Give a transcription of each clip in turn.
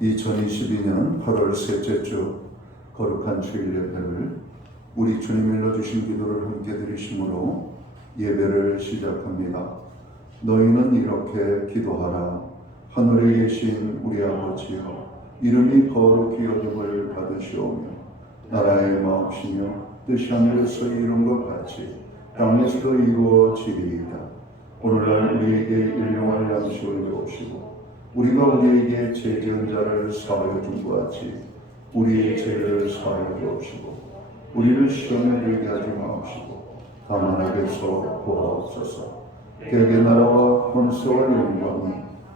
2022년 8월 셋째 주 거룩한 주일 예배를 우리 주님 일러주신 기도를 함께 드리심으로 예배를 시작합니다. 너희는 이렇게 기도하라. 하늘에 계신 우리 아버지여, 이름이 거룩히 여김을 받으시오며 나라의 마옵시며 뜻이 하늘에서 이룬 것 같이 땅에서도 이루어지리이다. 오늘날 우리에게 일용할 양식을 주옵시고 우리가 우리에게 죄 지은 자를 사하여 준 것 같이 우리의 죄를 사하여 주옵시고 우리를 시험에 들게 하지 마옵시고 다만 악에서 구하옵소서. 대개 나라와 권세와 영광이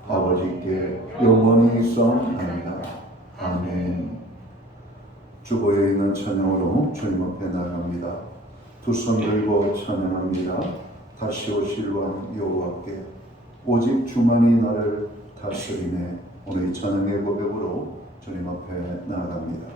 아버지께 영원히 있사옵나이다. 아멘. 주보에 있는 찬양으로 주님 앞에 나갑니다. 두 손 들고 찬양합니다. 다시 오실 왕 여호와께 오직 주만이 나를 다스리네. 오늘 이 찬양의 고백으로 주님 앞에 나아갑니다.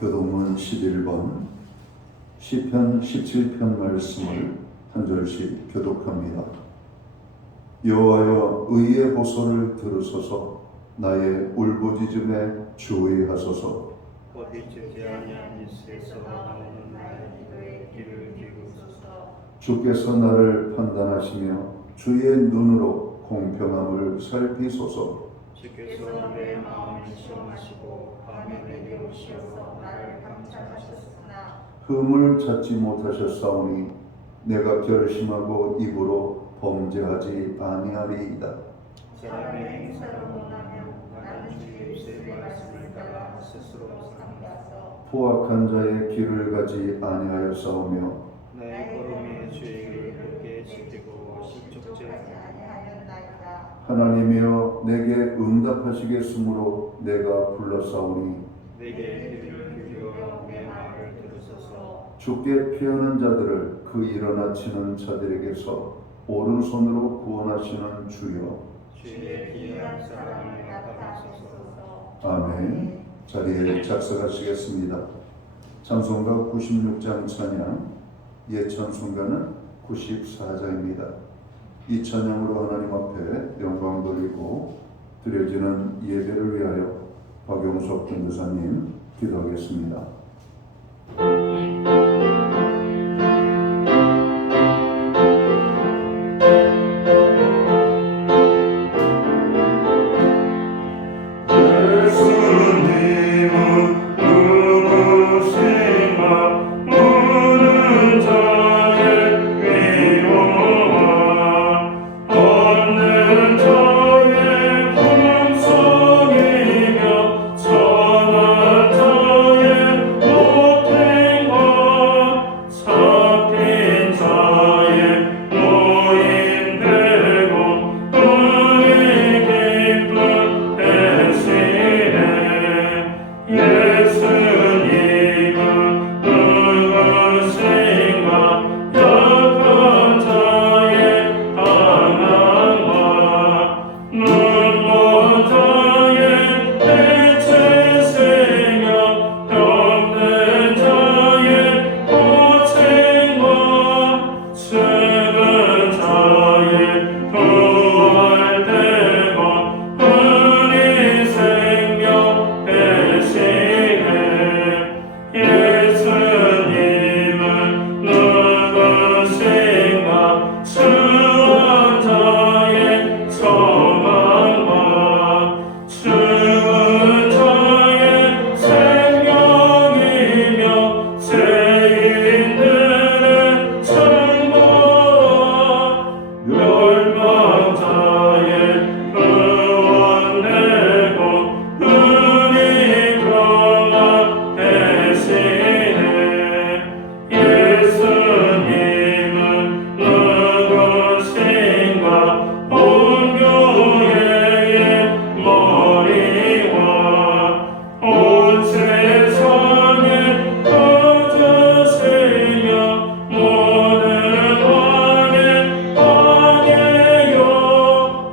교동문 11번 시편 17편 말씀을 한 절씩 교독합니다. 여호와여, 의의 호소를 들으소서. 나의 울부짖음에 주의하소서. 거듭지지 아니한 입에서 나오는 나의 기도에 귀를 기울이소서. 주께서 나를 판단하시며 주의 눈으로 공평함을 살피소서. 주께서 내 마음을 시험하시고 밤에 내게 오시어서 나를 감찰하셨으나 흠을 찾지 못하셨사오니 내가 결심하고 입으로 범죄하지 아니하리이다. 사람의 행사를 원하면 나는 주의 입술의 말씀을 따라 스스로 상대하서 포악한 자의 길을 가지 아니하였사오며 나의 걸음이 주의 길을 곱게 지키고 실족하지 아니하였나이다. 하나님이여, 내게 응답하시겠으므로 내가 불렀사오니 내게 귀를 기울여 내 말을 들으소서. 주께 피하는 자들을 그 일어나치는 자들에게서 오른손으로 구원하시는 주여, 주의 귀한 사랑을 나타내소서. 아멘. 자리에 작석하시겠습니다. 찬송가 96장 찬양, 예찬송가는 94장입니다. 이 찬양으로 하나님 앞에 영광 돌리고 드려지는 예배를 위하여 박용석 전도사님 기도하겠습니다. 부활되고 우리 생명 되시네. 예수님은 누구신가? 주와 저의 소망과 주는 저의 생명이며 죄인들의 천국과 멸망자의 구원되고 우리 평화 되시네. 예수님은 누구신가? 온 교회의 머리와 온 세상의 거저시며 모든 왕의 왕이요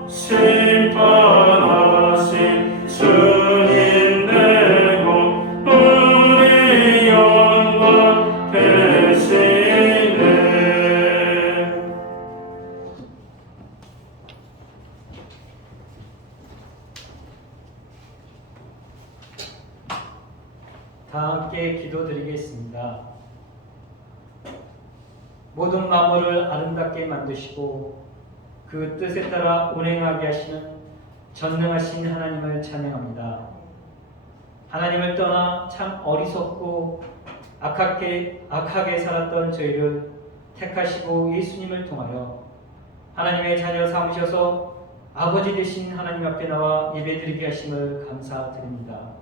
심판하신 주님 되고 우리 영광 되시네. 다 함께 기도드리겠습니다. 모든 만물을 아름답게 만드시고 그 뜻에 따라 운행하게 하시는 전능하신 하나님을 찬양합니다. 하나님을 떠나 참 어리석고 악하게 살았던 저희를 택하시고 예수님을 통하여 하나님의 자녀 삼으셔서 아버지 되신 하나님 앞에 나와 예배드리게 하심을 감사드립니다.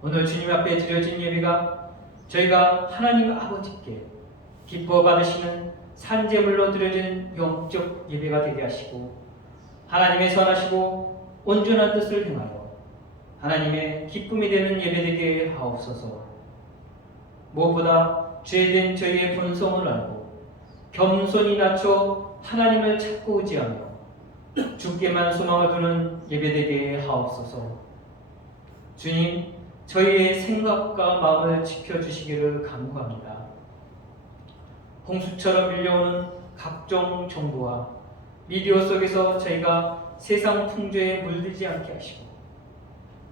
오늘 주님 앞에 드려진 예배가 저희가 하나님 아버지께 기뻐 받으시는 산제물로 드려진 영적 예배가 되게 하시고 하나님의 선하시고 온전한 뜻을 행하여 하나님의 기쁨이 되는 예배 되게 하옵소서. 무엇보다 죄된 저희의 본성을 알고 겸손히 낮춰 하나님을 찾고 의지하며 주께만 소망을 두는 예배 되게 하옵소서. 주님, 저희의 생각과 마음을 지켜주시기를 간구합니다. 홍수처럼 밀려오는 각종 정보와 미디어 속에서 저희가 세상 풍조에 물들지 않게 하시고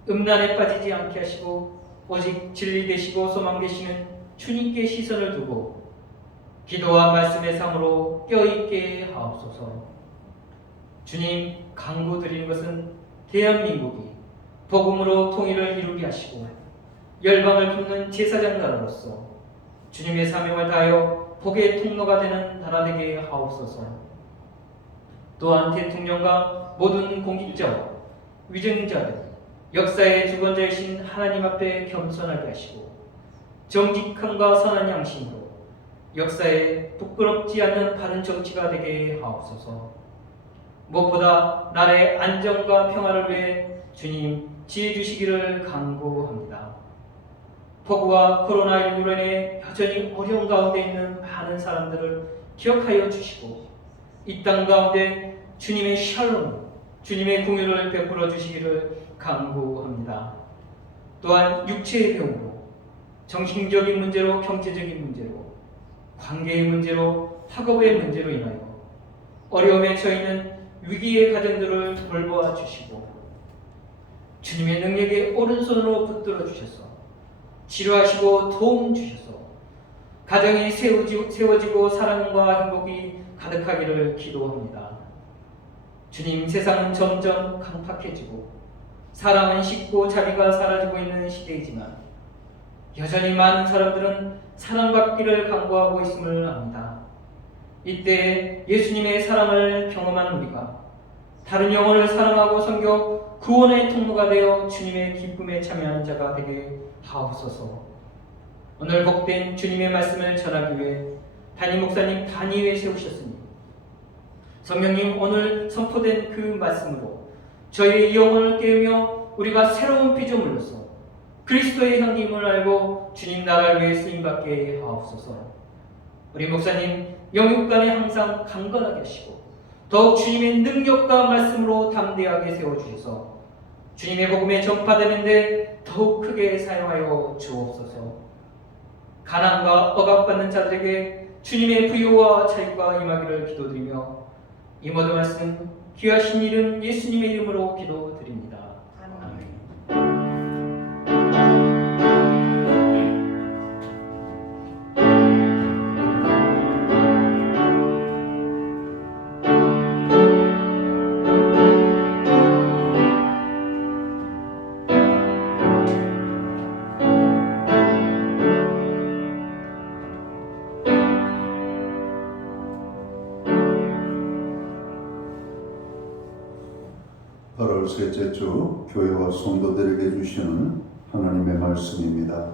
음란에 빠지지 않게 하시고 오직 진리 되시고 소망 되시는 주님께 시선을 두고 기도와 말씀의 상으로 껴있게 하옵소서. 주님, 간구드리는 것은 대한민국이 복음으로 통일을 이루게 하시고 열방을 품는 제사장 나라로서 주님의 사명을 다하여 복의 통로가 되는 나라 되게 하옵소서. 또한 대통령과 모든 공직자와 위정자들, 역사의 주권자이신 하나님 앞에 겸손하게 하시고 정직함과 선한 양심으로 역사에 부끄럽지 않는 바른 정치가 되게 하옵소서. 무엇보다 나라의 안정과 평화를 위해 주님 지혜 주시기를 간구합니다. 폭우와 코로나19로 인해 여전히 어려운 가운데 있는 많은 사람들을 기억하여 주시고 이 땅 가운데 주님의 샬롬, 주님의 공유를 베풀어 주시기를 간구합니다. 또한 육체의 병으로, 정신적인 문제로, 경제적인 문제로, 관계의 문제로, 학업의 문제로 인하여 어려움에 처해 위기의 가정들을 돌보아 주시고 주님의 능력에 오른손으로 붙들어 주셔서 치료하시고 도움 주셔서 가정이 세워지고 사랑과 행복이 가득하기를 기도합니다. 주님, 세상은 점점 강팍해지고 사랑은 식고 자비가 사라지고 있는 시대이지만 여전히 많은 사람들은 사랑받기를 간구하고 있음을 압니다. 이때 예수님의 사랑을 경험한 우리가 다른 영혼을 사랑하고 섬겨 구원의 통로가 되어 주님의 기쁨에 참여하는 자가 되게 하옵소서. 오늘 복된 주님의 말씀을 전하기 위해 담임 목사님 단위에 세우셨으니 성령님, 오늘 선포된 그 말씀으로 저희의 영혼을 깨우며 우리가 새로운 피조물로서 그리스도의 향기임을 알고 주님 나라를 위해 쓰임받게 하옵소서. 우리 목사님 영육간에 항상 강건하게 하시고 더욱 주님의 능력과 말씀으로 담대하게 세워주셔서 주님의 복음에 전파되는데 더욱 크게 사용하여 주옵소서. 가난과 억압받는 자들에게 주님의 부요와 자유가 임하기를 기도드리며 이 모든 말씀 귀하신 이름 예수님의 이름으로 기도드립니다. 아멘. (8월) 셋째 주 교회와 성도들에게 주시는 하나님의 말씀입니다.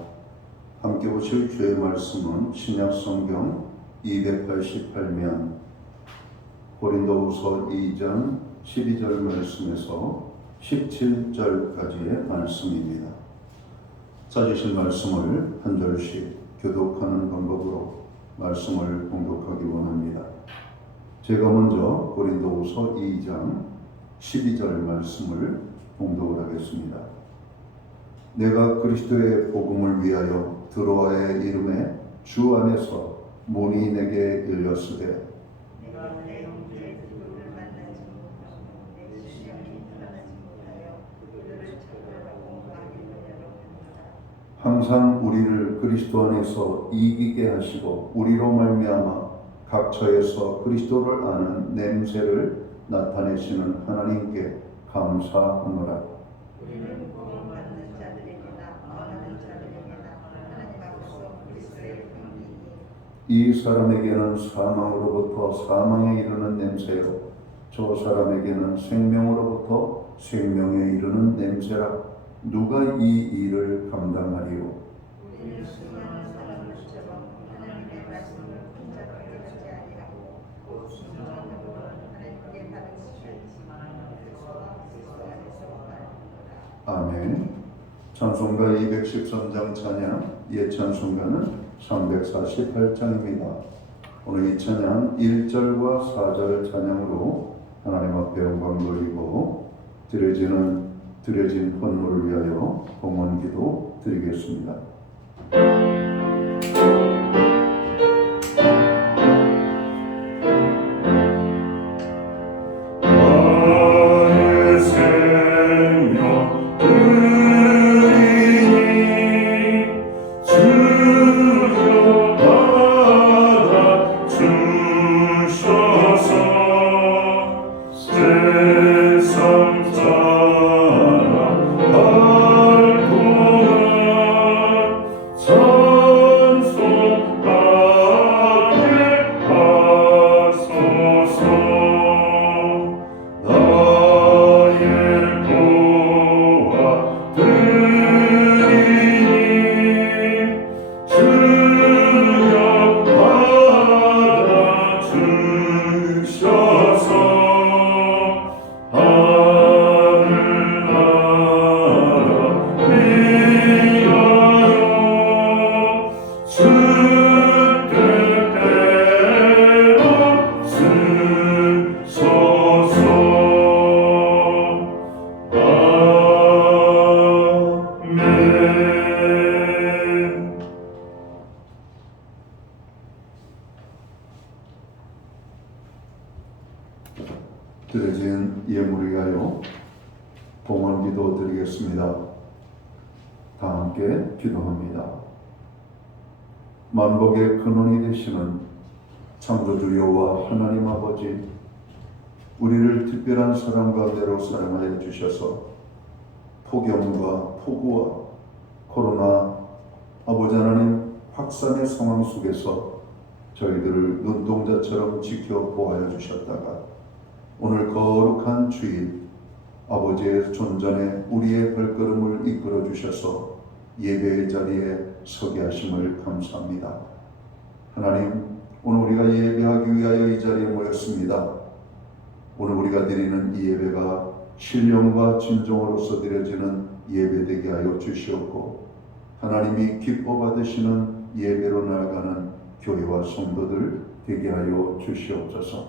함께 보실 주의 말씀은 신약 성경 288면 고린도후서 2장 12절 말씀에서 17절까지의 말씀입니다. 찾으신 말씀을 한 절씩 교독하는 방법으로 말씀을 공독하기 원합니다. 제가 먼저 고린도후서 2장 12절 말씀을 봉독을 하겠습니다. 내가 그리스도의 복음을 위하여 드로아의 이름에 주 안에서 문이 내게 열렸으되 내가 내 형제 그들을 만나지 못하고 내 시험이 드러나지 못하여 그들을 찾으려고 많이 열었느니라. 항상 우리를 그리스도 안에서 이기게 하시고 우리로 말미암아 각처에서 그리스도를 아는 냄새를 나타내시는 하나님께 감사하노라. 우리는 복음 받는 자들에게나 망하는 자들에게나 하나님 앞에서 그리스도의 형이니 이 사람에게는 사망으로부터 사망에 이르는 냄새요 저 사람에게는 생명으로부터 생명에 이르는 냄새라. 누가 이 일을 감당하리요? 우리는 수많은 사람들처럼 하나님의 말씀을 혼잡하게 하지 아니하고 곧 순종함으로 하나님께 받으시지만 그리스도와 그리스도 안에서 말하노라. 아멘. 찬송가 213장 찬양, 옛 찬송가는 348장입니다. 오늘 이 찬양 1절과 4절 찬양으로 하나님 앞에 영광 돌리고 드려진 헌물을 위하여 봉헌기도 드리겠습니다. 나의 생명 드리니 주여 받아 주셔서 세상 사랑 달구나 찬송하게 하소서. 나의 보아 드리니 주여 받아 주셔서 하늘나라 위하여 주 뜻대로 쓰소서. 아멘. 드려진 예물을 위하여 봉헌기도 드리겠습니다. 다 함께 기도합니다. 만복의 근원이 되시는 창조주 여호와 하나님 아버지, 우리를 특별한 사랑 가운데로 사랑하여 주셔서 폭염과 폭우와 코로나 아버지 하나님 확산의 상황 속에서 저희들을 눈동자처럼 지켜 보호하여 주셨다가 오늘 거룩한 주일 아버지의 존전에 우리의 발걸음을 이끌어 주셔서 예배의 자리에 서게 하심을 감사합니다. 하나님, 오늘 우리가 예배하기 위하여 이 자리에 모였습니다. 오늘 우리가 드리는 이 예배가 신령과 진정으로서 드려지는 예배되게 하여 주시옵고, 하나님이 기뻐 받으시는 예배로 나아가는 교회와 성도들 되게 하여 주시옵소서.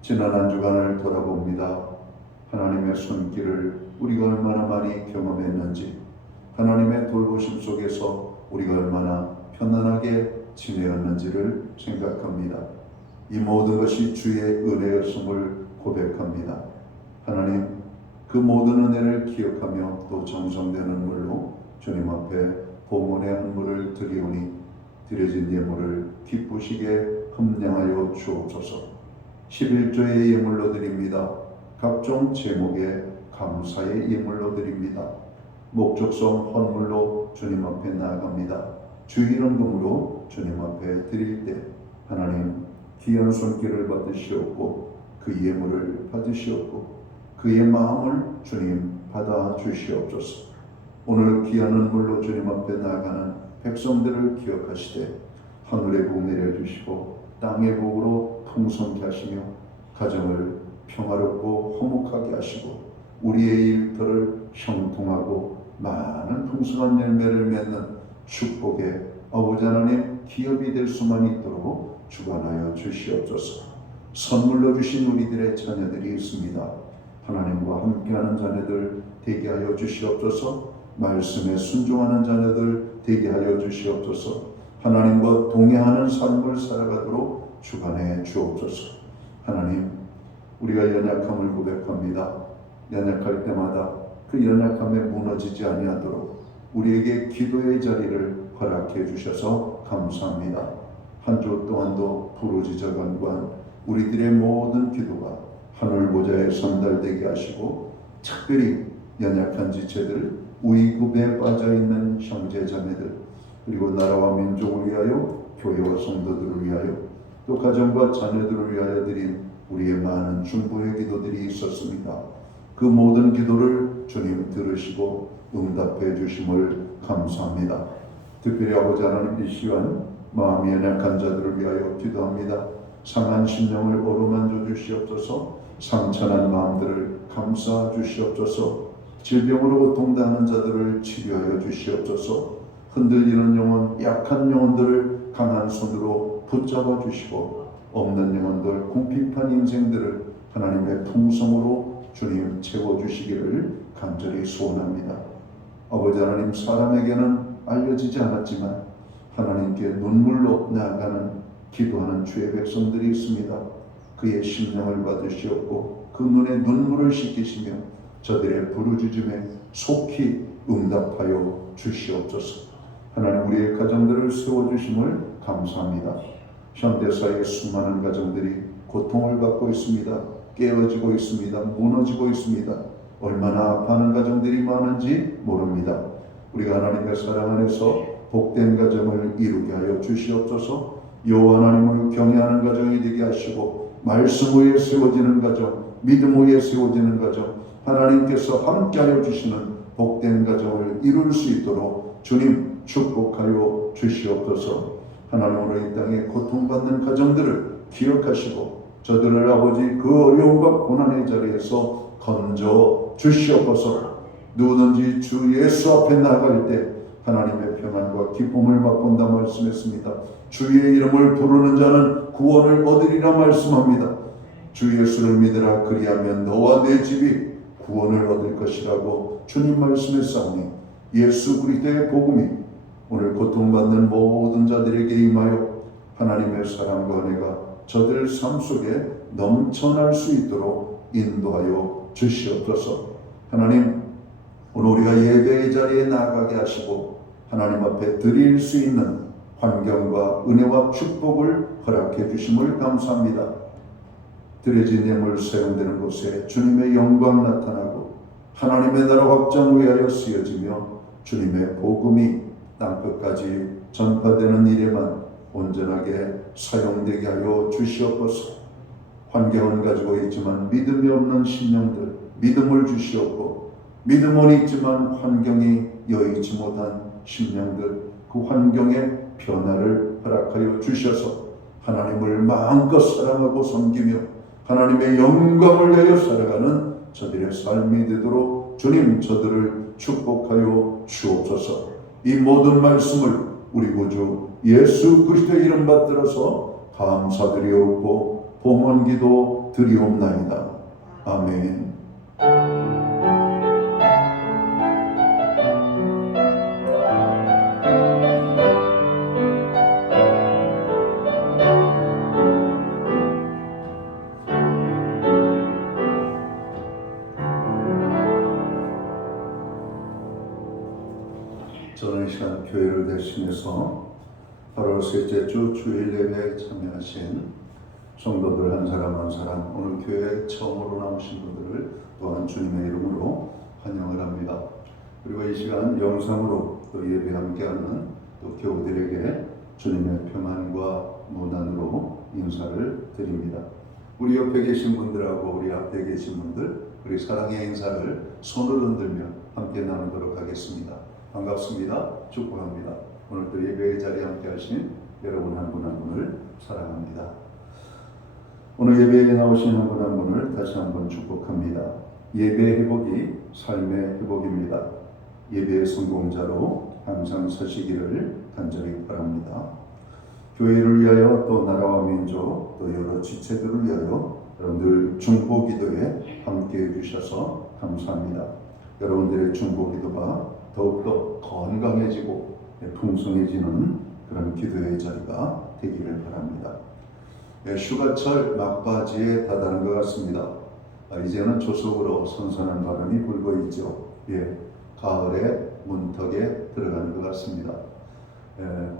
지난 한 주간을 돌아봅니다. 하나님의 손길을 우리가 얼마나 많이 경험했는지, 하나님의 돌보심 속에서 우리가 얼마나 편안하게 지내었는지를 생각합니다. 이 모든 것이 주의 은혜였음을 고백합니다. 하나님, 그 모든 은혜를 기억하며 또 정성된 눈물로 주님 앞에 봉헌의 한물을 드리오니 드려진 예물을 기쁘시게 흠량하여 주옵소서. 11조의 예물로 드립니다. 각종 제목의 감사의 예물로 드립니다. 목적성 헌물로 주님 앞에 나아갑니다. 주일원금으로 주님 앞에 드릴 때 하나님 귀한 손길을 받으시옵고 그 예물을 받으시옵고 그의 마음을 주님 받아 주시옵소서. 오늘 귀한 은물로 주님 앞에 나아가는 백성들을 기억하시되 하늘의 복 내려주시고 땅의 복으로 풍성케 하시며 가정을 평화롭고 화목하게 하시고 우리의 일터를 형통하고 많은 풍성한 열매를 맺는 축복의 아버지 하나님 기업이 될 수만 있도록 주관하여 주시옵소서. 선물로 주신 우리들의 자녀들이 있습니다. 하나님과 함께하는 자녀들 되게 하여 주시옵소서. 말씀에 순종하는 자녀들 되게 하여 주시옵소서. 하나님과 동행하는 삶을 살아가도록 주관해 주옵소서. 하나님, 우리가 연약함을 고백합니다. 연약할 때마다 그 연약함에 무너지지 아니하도록 우리에게 기도의 자리를 허락해 주셔서 감사합니다. 한 주 동안도 부르짖어 간구한 우리들의 모든 기도가 하늘 보좌에 전달되게 하시고 특별히 연약한 지체들, 위급에 빠져있는 형제자매들, 그리고 나라와 민족을 위하여 교회와 성도들을 위하여 또 가정과 자녀들을 위하여 드린 우리의 많은 중보의 기도들이 있었습니다. 그 모든 기도를 주님 들으시고 응답해 주심을 감사합니다. 특별히 아버지 하나님 이 시간 마음이 연약한 자들을 위하여 기도합니다. 상한 심령을 어루만져 주시옵소서. 상처난 마음들을 감싸 주시옵소서. 질병으로 고통당하는 자들을 치료하여 주시옵소서. 흔들리는 영혼, 약한 영혼들을 강한 손으로 붙잡아 주시고 없는 영혼들, 궁핍한 인생들을 하나님의 풍성으로 주님 채워주시기를 간절히 소원합니다. 아버지 하나님, 사람에게는 알려지지 않았지만 하나님께 눈물로 나아가는 기도하는 주의 백성들이 있습니다. 그의 심령을 받으시옵고 그 눈에 눈물을 씻기시며 저들의 부르짖음에 속히 응답하여 주시옵소서. 하나님, 우리의 가정들을 세워주심을 감사합니다. 현대사의 수많은 가정들이 고통을 받고 있습니다. 깨어지고 있습니다. 무너지고 있습니다. 얼마나 아파하는 가정들이 많은지 모릅니다. 우리가 하나님의 사랑 안에서 복된 가정을 이루게 하여 주시옵소서. 여호와 하나님을 경외하는 가정이 되게 하시고 말씀 위에 세워지는 가정, 믿음 위에 세워지는 가정, 하나님께서 함께하여 주시는 복된 가정을 이룰 수 있도록 주님 축복하여 주시옵소서. 하나님, 오늘 이 땅에 고통받는 가정들을 기억하시고 저들을 아버지 그 어려움과 고난의 자리에서 건져 주시옵소서. 누구든지 주 예수 앞에 나아갈 때 하나님의 평안과 기쁨을 맛본다 말씀했습니다. 주의 이름을 부르는 자는 구원을 얻으리라 말씀합니다. 주 예수를 믿으라, 그리하면 너와 내 집이 구원을 얻을 것이라고 주님 말씀했사오니 예수 그리스도의 복음이 오늘 고통받는 모든 자들에게 임하여 하나님의 사랑과 은혜가 저들 삶 속에 넘쳐날 수 있도록 인도하여 주시옵소서. 하나님, 오늘 우리가 예배의 자리에 나아가게 하시고 하나님 앞에 드릴 수 있는 환경과 은혜와 축복을 허락해 주심을 감사합니다. 드려진 예물 사용되는 곳에 주님의 영광 나타나고 하나님의 나라 확장 위하여 쓰여지며 주님의 복음이 땅끝까지 전파되는 일에만 온전하게 사용되게 하여 주시옵소서. 환경은 가지고 있지만 믿음이 없는 심령들 믿음을 주시옵고, 믿음은 있지만 환경이 여의치 못한 심령들 그 환경의 변화를 허락하여 주셔서 하나님을 마음껏 사랑하고 섬기며 하나님의 영광을 내어 살아가는 저들의 삶이 되도록 주님 저들을 축복하여 주옵소서. 이 모든 말씀을 우리 구주 예수 그리스도의 이름 받들어서 감사드리옵고 봉헌기도 드리옵나이다. 아멘. 시간 교회를 대신해서 8월 셋째 주 주일 예배에 참여하신 성도들 한 사람 한 사람, 오늘 교회에 처음으로 나오신 분들을 또한 주님의 이름으로 환영을 합니다. 그리고 이 시간 영상으로 또 예배 함께하는 또 교우들에게 주님의 평안과 무난으로 인사를 드립니다. 우리 옆에 계신 분들하고 우리 앞에 계신 분들, 우리 사랑의 인사를 손을 흔들며 함께 나누도록 하겠습니다. 반갑습니다. 축복합니다. 오늘도 예배의 자리에 함께 하신 여러분 한 분 한 분을 사랑합니다. 오늘 예배에 나오신 한 분 한 분을 다시 한번 축복합니다. 예배 회복이 삶의 회복입니다. 예배의 성공자로 항상 서시기를 간절히 바랍니다. 교회를 위하여 또 나라와 민족 또 여러 지체들을 위하여 여러분들 중보 기도에 함께해 주셔서 감사합니다. 여러분들의 중보 기도가 더욱더 건강해지고 풍성해지는 그런 기도의 자리가 되기를 바랍니다. 휴가철 막바지에 다다른 것 같습니다. 이제는 조속으로 선선한 바람이 불고 있죠. 가을의 문턱에 들어가는 것 같습니다.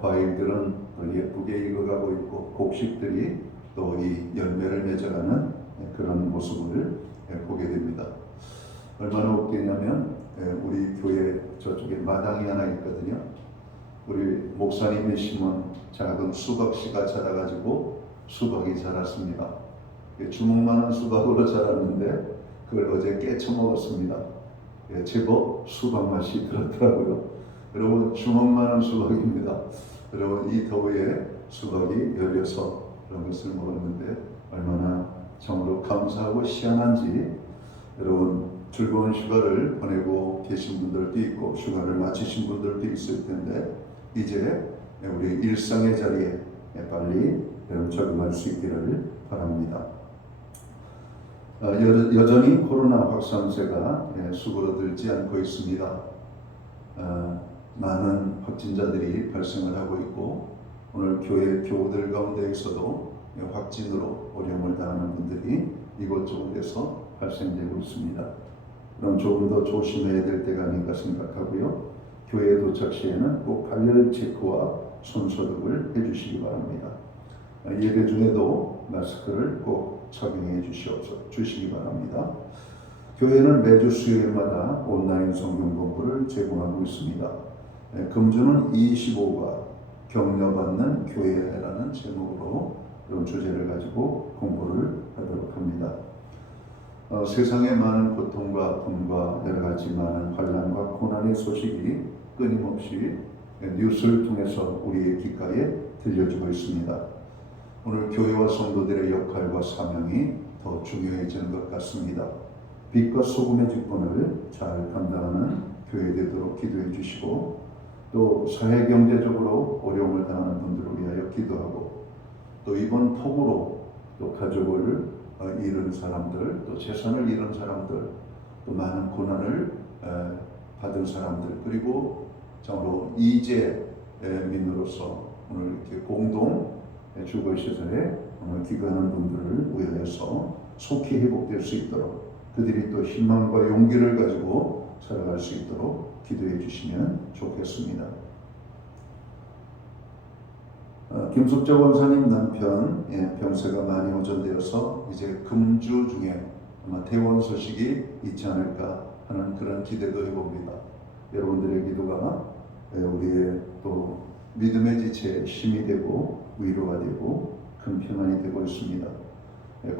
과일들은 예쁘게 익어가고 있고 곡식들이 또 이 열매를 맺어가는 그런 모습을 보게 됩니다. 얼마나 웃기냐면 우리 교회 저쪽에 마당이 하나 있거든요. 우리 목사님이 심은 작은 수박씨가 자라가지고 수박이 자랐습니다. 주먹만한 수박으로 자랐는데 그걸 어제 깨쳐 먹었습니다. 제법 수박 맛이 들었더라고요. 여러분, 주먹만한 수박입니다. 여러분, 이 더위에 수박이 열려서 그런 것을 먹었는데 얼마나 정말로 감사하고 시원한지. 여러분, 즐거운 휴가를 보내고 계신 분들도 있고 휴가를 마치신 분들도 있을 텐데 이제 우리 일상의 자리에 빨리 적응할 수 있기를 바랍니다. 여전히 코로나 확산세가 수그러들지 않고 있습니다. 많은 확진자들이 발생을 하고 있고 오늘 교회 교우들 가운데에서도 확진으로 어려움을 당하는 분들이 이곳저곳에서 발생되고 있습니다. 그럼 조금 더 조심해야 될 때가 아닌가 생각하고요. 교회에 도착 시에는 꼭 발열 체크와 손소독을 해주시기 바랍니다. 예배 중에도 마스크를 꼭 착용해 주시기 바랍니다. 교회는 매주 수요일마다 온라인 성경 공부를 제공하고 있습니다. 금주는 25가 격려받는 교회라는 제목으로 그런 주제를 가지고 공부를 하도록 합니다. 세상에 많은 고통과 아픔과 여러 가지 많은 환난과 고난의 소식이 끊임없이 뉴스를 통해서 우리의 귓가에 들려주고 있습니다. 오늘 교회와 성도들의 역할과 사명이 더 중요해지는 것 같습니다. 빛과 소금의 직분을 잘 감당하는 교회 되도록 기도해 주시고 또 사회 경제적으로 어려움을 당하는 분들을 위하여 기도하고 또 이번 폭우로 또 가족을 잃은 사람들 또 재산을 잃은 사람들 또 많은 고난을 받은 사람들 그리고 정말로 이재민으로서 오늘 이렇게 공동 주거시설에 오늘 기거하는 분들을 위하여서 속히 회복될 수 있도록 그들이 또 희망과 용기를 가지고 살아갈 수 있도록 기도해 주시면 좋겠습니다. 김숙자 원사님 남편 병세가 많이 호전되어서 이제 금주 중에 아마 퇴원 소식이 있지 않을까 하는 그런 기대도 해봅니다. 여러분들의 기도가 우리의 또 믿음의 지체에 힘이 되고 위로가 되고 큰 평안이 되고 있습니다.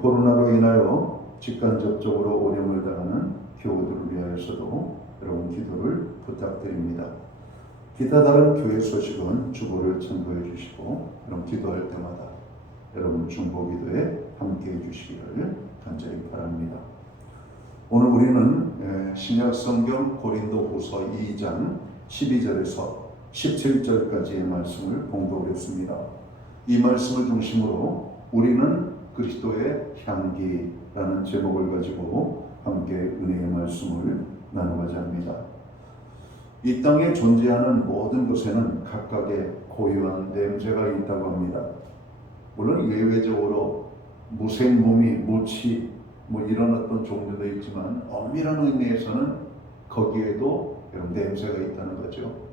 코로나로 인하여 직간접적으로 어려움을 당하는 교우들을 위하여서도 여러분 기도를 부탁드립니다. 기타 다른 교회 소식은 주보를 참고해 주시고 그럼 기도할 때마다 여러분 중보 기도에 함께해 주시기를 간절히 바랍니다. 오늘 우리는 신약 성경 고린도후서 2장 12절에서 17절까지의 말씀을 공부하겠습니다. 이 말씀을 중심으로 우리는 그리스도의 향기라는 제목을 가지고 함께 은혜의 말씀을 나누고자 합니다. 이 땅에 존재하는 모든 것에는 각각의 고유한 냄새가 있다고 합니다. 물론 예외적으로 무생무미, 무치 이런 어떤 종류도 있지만 엄밀한 의미에서는 거기에도 이런 냄새가 있다는 거죠.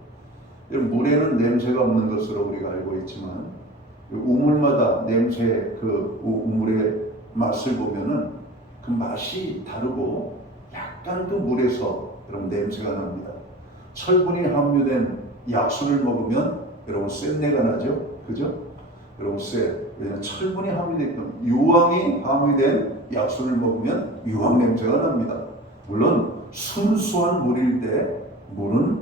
물에는 냄새가 없는 것으로 우리가 알고 있지만 우물마다 냄새 그 우물의 맛을 보면은 그 맛이 다르고 약간 그 물에서 여러분 냄새가 납니다. 철분이 함유된 약수를 먹으면 여러분 쇳내가 나죠, 그죠? 여러분 왜냐면 철분이 함유된 유황이 함유된 약수를 먹으면 유황 냄새가 납니다. 물론 순수한 물일 때 물은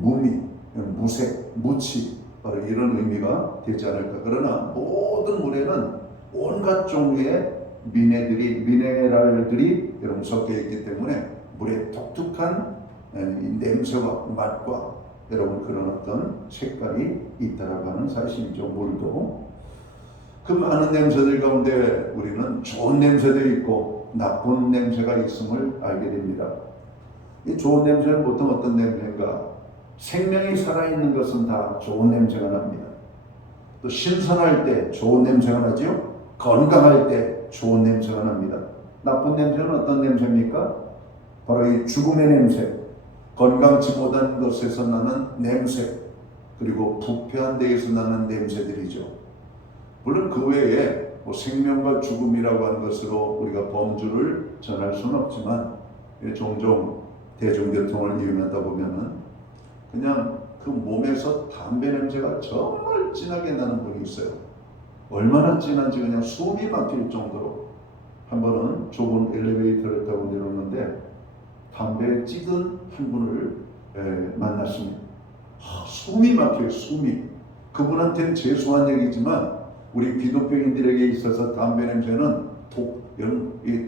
무미, 무색, 무치 바로 이런 의미가 되지 않을까. 그러나 모든 물에는 온갖 종류의 미네랄들이 여러분 섞여 있기 때문에 물의 독특한 냄새와 맛과 여러분 그런 어떤 색깔이 있다라고 하는 사실이죠. 물도 그 많은 냄새들 가운데 우리는 좋은 냄새도 있고 나쁜 냄새가 있음을 알게 됩니다. 이 좋은 냄새는 보통 어떤 냄새인가? 생명이 살아있는 것은 다 좋은 냄새가 납니다. 또 신선할 때 좋은 냄새가 나죠. 건강할 때 좋은 냄새가 납니다. 나쁜 냄새는 어떤 냄새입니까? 바로 이 죽음의 냄새, 건강치 못한 것에서 나는 냄새, 그리고 부패한 데에서 나는 냄새들이죠. 물론 그 외에 생명과 죽음이라고 하는 것으로 우리가 범주를 전할 수는 없지만 종종 대중교통을 이용하다 보면은 그냥 그 몸에서 담배 냄새가 정말 진하게 나는 분이 있어요. 얼마나 진한지 그냥 숨이 막힐 정도로. 한 번은 좁은 엘리베이터를 타고 내렸는데 담배에 찌든 한 분을 만났습니다. 숨이 막혀요, 숨이. 그분한테는 재수한 얘기지만 우리 기독교인들에게 있어서 담배 냄새는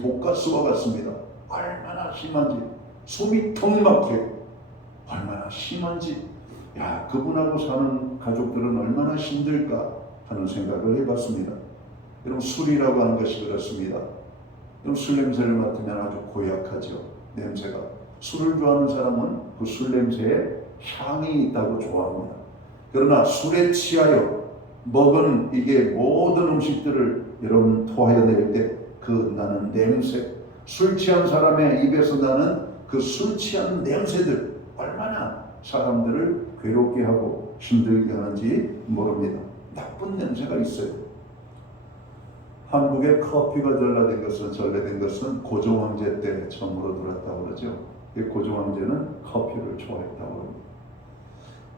독가스와 같습니다. 얼마나 심한지. 숨이 턱 막혀요. 얼마나 심한지. 야, 그분하고 사는 가족들은 얼마나 힘들까 하는 생각을 해봤습니다. 여러분 술이라고 하는 것이 그렇습니다. 여러분 술 냄새를 맡으면 아주 고약하죠. 냄새가. 술을 좋아하는 사람은 그 술 냄새에 향이 있다고 좋아합니다. 그러나 술에 취하여 먹은 이게 모든 음식들을 여러분 토하여 낼 때 그 나는 냄새, 술 취한 사람의 입에서 나는 그 술 취한 냄새들 얼마나 사람들을 괴롭게 하고 힘들게 하는지 모릅니다. 나쁜 냄새가 있어요. 한국에 커피가 전래된 것은 고종 황제 때 처음으로 들었다고 그러죠. 고종 황제는 커피를 좋아했다고 합니다.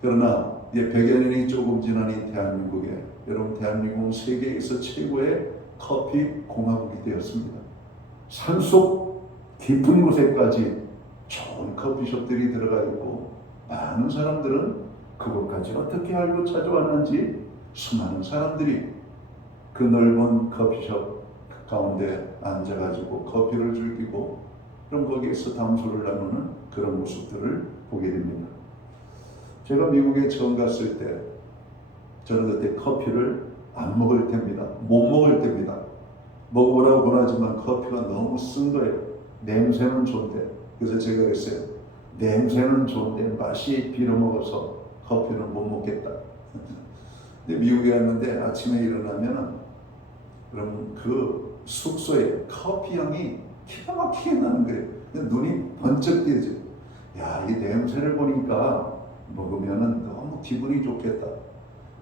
그러나 100여 년이 조금 지난 이 대한민국에 여러분 대한민국은 세계에서 최고의 커피 공화국이 되었습니다. 산속 깊은 곳에까지 좋은 커피숍들이 들어가 있고 많은 사람들은 그곳까지 어떻게 알고 찾아왔는지 수많은 사람들이 그 넓은 커피숍 가운데 앉아가지고 커피를 즐기고 그럼 거기에서 담소를 나누는 그런 모습들을 보게 됩니다. 제가 미국에 처음 갔을 때 저는 그때 커피를 안 먹을 때입니다. 못 먹을 때입니다. 먹으라고 권하지만 커피가 너무 쓴 거예요. 냄새는 좋은데. 그래서 제가 그랬어요. 냄새는 좋은데 맛이 빌어먹어서 커피는 못 먹겠다. 근데 미국에 갔는데 아침에 일어나면은 그럼 그 숙소에 커피 향이 기가 막히게 나는 거예요. 눈이 번쩍 뜨죠. 야, 이 냄새를 보니까 먹으면은 너무 기분이 좋겠다.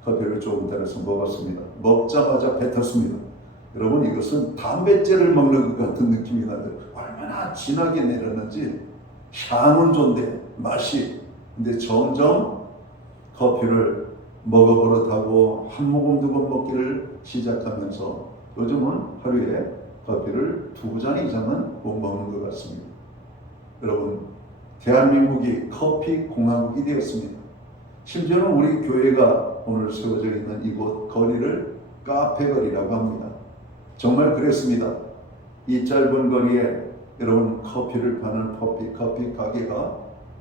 커피를 조금 따라서 먹었습니다. 먹자마자 뱉었습니다. 여러분 이것은 담배째를 먹는 것 같은 느낌이 나더라고요. 얼마나 진하게 내렸는지 향은 좋은데 맛이. 근데 점점 커피를 먹어버릇하고 한 모금 두 번 먹기를 시작하면서 요즘은 하루에 커피를 2잔 이상은 못 먹는 것 같습니다. 여러분 대한민국이 커피 공화국이 되었습니다. 심지어는 우리 교회가 오늘 세워져 있는 이곳 거리를 카페거리라고 합니다. 정말 그랬습니다. 이 짧은 거리에 여러분 커피를 파는 커피 가게가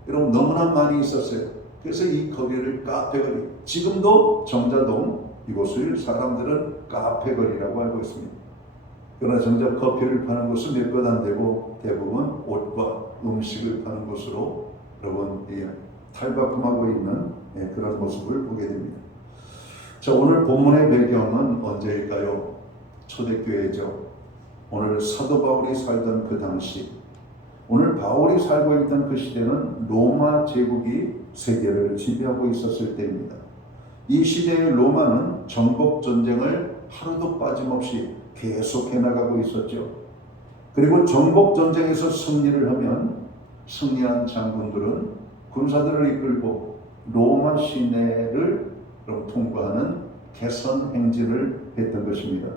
여러분 너무나 많이 있었어요. 그래서 이 거리를 카페거리, 지금도 정자동 이곳을 사람들은 카페거리라고 알고 있습니다. 그러나 정작 커피를 파는 곳은 몇 건 안 되고 대부분 옷과 음식을 파는 곳으로 여러분 탈바꿈하고 있는 그런 모습을 보게 됩니다. 자, 오늘 본문의 배경은 언제일까요? 초대교회죠. 오늘 사도 바울이 살던 그 당시 오늘 바울이 살고 있던 그 시대는 로마 제국이 세계를 지배하고 있었을 때입니다. 이 시대의 로마는 정복 전쟁을 하루도 빠짐없이 계속해 나가고 있었죠. 그리고 정복 전쟁에서 승리를 하면 승리한 장군들은 군사들을 이끌고 로마 시내를 통과하는 개선 행진을 했던 것입니다.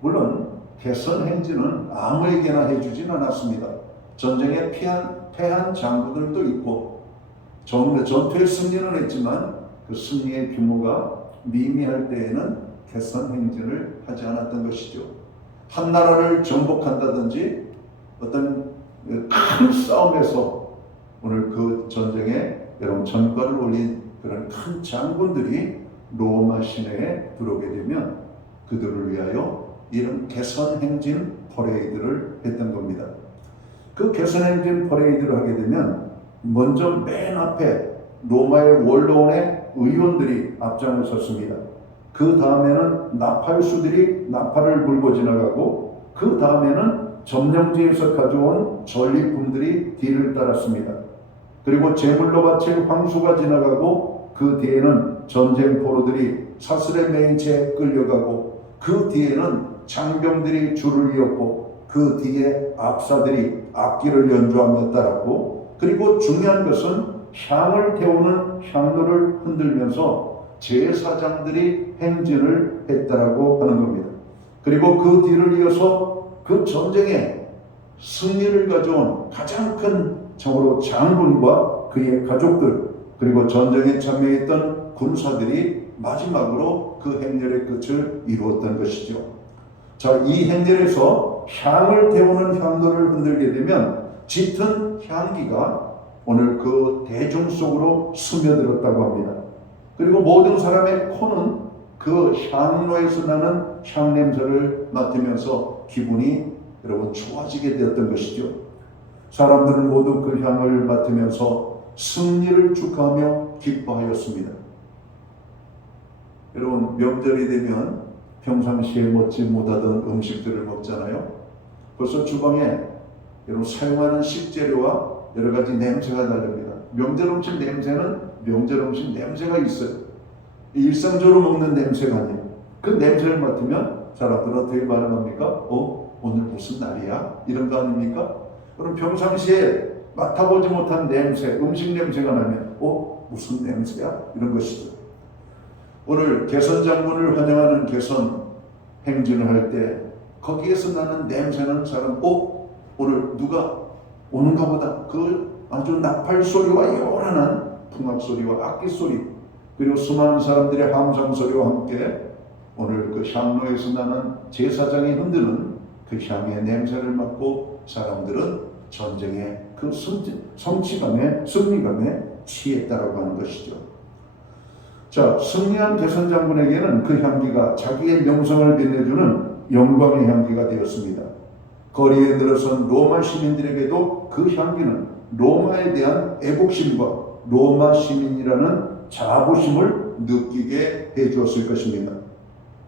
물론 개선 행진은 아무에게나 해주진 않았습니다. 전쟁에 패한 장군들도 있고 전투에 승리는 했지만 그 승리의 규모가 미미할 때에는 개선 행진을 하지 않았던 것이죠. 한 나라를 정복한다든지 어떤 큰 싸움에서 오늘 그 전쟁에 여러분 전과를 올린 그런 큰 장군들이 로마 시내에 들어오게 되면 그들을 위하여 이런 개선 행진 퍼레이드를 했던 겁니다. 그 개선 행진 퍼레이드를 하게 되면 먼저 맨 앞에 로마의 원로원의 의원들이 앞장을 섰습니다. 그 다음에는 나팔수들이 나팔을 불고 지나가고 그 다음에는 점령지에서 가져온 전리품들이 뒤를 따랐습니다. 그리고 제물로 바칠 황수가 지나가고 그 뒤에는 전쟁 포로들이 사슬에 매인 채 끌려가고 그 뒤에는 장병들이 줄을 이었고 그 뒤에 악사들이 악기를 연주하며 따랐고 그리고 중요한 것은 향을 태우는 향로를 흔들면서 제사장들이 행진을 했다라고 하는 겁니다. 그리고 그 뒤를 이어서 그 전쟁에 승리를 가져온 가장 큰 참으로 장군과 그의 가족들 그리고 전쟁에 참여했던 군사들이 마지막으로 그 행렬의 끝을 이루었던 것이죠. 자, 이 행렬에서 향을 태우는 향로를 흔들게 되면 짙은 향기가 오늘 그 대중 속으로 스며들었다고 합니다. 그리고 모든 사람의 코는 그 향로에서 나는 향냄새를 맡으면서 기분이 여러분 좋아지게 되었던 것이죠. 사람들은 모두 그 향을 맡으면서 승리를 축하하며 기뻐하였습니다. 여러분 명절이 되면 평상시에 먹지 못하던 음식들을 먹잖아요. 벌써 주방에 여러분 사용하는 식재료와 여러 가지 냄새가 다릅니다. 명절 음식 냄새는 명절 음식 냄새가 있어요. 일상적으로 먹는 냄새가 아니에요. 그 냄새를 맡으면 사람들은 어떻게 반응합니까? 오늘 무슨 날이야? 이런 거 아닙니까? 그럼 평상시에 맡아보지 못한 냄새, 음식 냄새가 나면 무슨 냄새야? 이런 것이죠. 오늘 개선 장군을 환영하는 개선 행진을 할 때 거기에서 나는 냄새는 사람 오늘 누가 오는가 보다. 그 아주 나팔 소리와 요란한 풍악 소리와 악기 소리 그리고 수많은 사람들의 함성 소리와 함께 오늘 그 향로에서 나는 제사장이 흔드는 그 향의 냄새를 맡고 사람들은 전쟁의 그 성취감에 승리감에 취했다라고 하는 것이죠. 자, 승리한 개선 장군에게는 그 향기가 자기의 명성을 빛내주는 영광의 향기가 되었습니다. 거리에 늘어선 로마 시민들에게도 그 향기는 로마에 대한 애국심과 로마 시민이라는 자부심을 느끼게 해주었을 것입니다.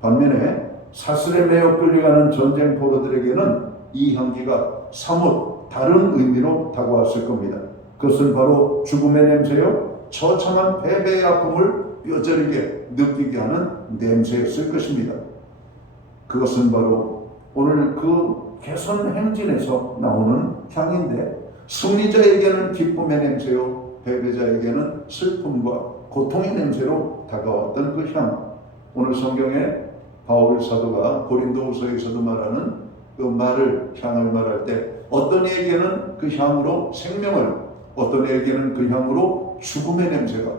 반면에 사슬에 매어 끌려가는 전쟁 포로들에게는 이 향기가 사뭇 다른 의미로 다가왔을 겁니다. 그것은 바로 죽음의 냄새요, 처참한 패배의 아픔을 뼈저리게 느끼게 하는 냄새였을 것입니다. 그것은 바로 오늘 그 개선 행진에서 나오는 향인데 승리자에게는 기쁨의 냄새요, 패배자에게는 슬픔과 고통의 냄새로 다가왔던 그 향. 오늘 성경에 바울 사도가 고린도후서에서도 말하는 그 향을 말할 때 어떤 이에게는 그 향으로 생명을, 어떤 이에게는 그 향으로 죽음의 냄새가.